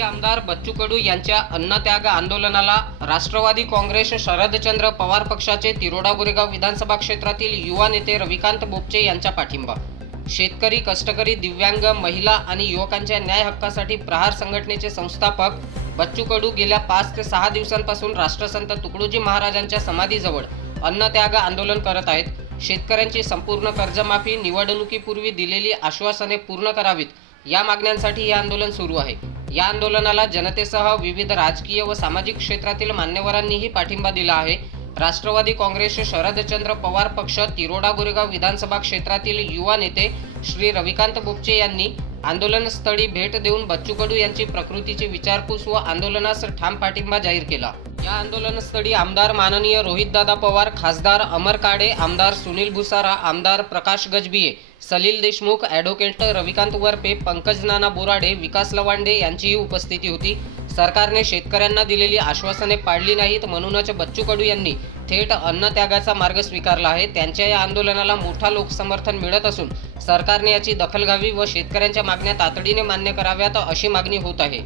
माजी आमदार बच्चू कडू यांच्या अन्नत्याग आंदोलनाला राष्ट्रवादी काँग्रेस शरदचंद्र पवार पक्षाचे तिरोडा गोरेगाव विधानसभा क्षेत्रातील युवा नेते रविकांत बोपचे यांचा पाठिंबा। शेतकरी, कष्टकरी, दिव्यांग, महिला आणि युवकांच्या न्याय हक्कासाठी प्रहार संघटनेचे संस्थापक बच्चू कडू गेल्या 5 ते 6 दिवसांपासून राष्ट्रसंत तुकडोजी महाराजांच्या समाधीजवळ अन्नत्याग आंदोलन करत आहेत। शेतकऱ्यांची संपूर्ण कर्जमाफी, निवडणुकीपूर्वी दिलेली आश्वासने पूर्ण करावीत या मागण्यांसाठी हे आंदोलन सुरू आहे। या आंदोलनाला जनतेसह विविध राजकीय व सामाजिक क्षेत्रातील मान्यवरांनीही पाठिंबा दिला आहे। राष्ट्रवादी काँग्रेस शरदचंद्र पवार पक्ष तिरोडा गोरेगाव विधानसभा क्षेत्रातील युवा नेते श्री रविकांत बोपचे यांनी आंदोलनस्थळी भेट देऊन बच्चू कडू यांची प्रकृतीची विचारपूस व आंदोलनास ठाम पाठिंबा जाहीर केला। या आंदोलनस्थळी आमदार माननीय रोहितदादा पवार, खासदार अमर काळे, आमदार सुनील भुसारा, आमदार प्रकाश गजबिये, सलील देशमुख, ॲडव्होकेट रविकांत वरपे, पंकज नाना बोराडे, विकास लवांडे यांचीही उपस्थिती होती। सरकारने शेतकऱ्यांना दिलेली आश्वासने पाळली नाहीत, म्हणूनच बच्चू कडू यांनी थेट अन्नत्यागाचा मार्ग स्वीकारला आहे। त्यांच्या या आंदोलनाला मोठा लोकसमर्थन मिळत असून सरकारने याची दखल घ्यावी व शेतकऱ्यांच्या मागण्या तातडीने मान्य कराव्यात अशी मागणी होत आहे।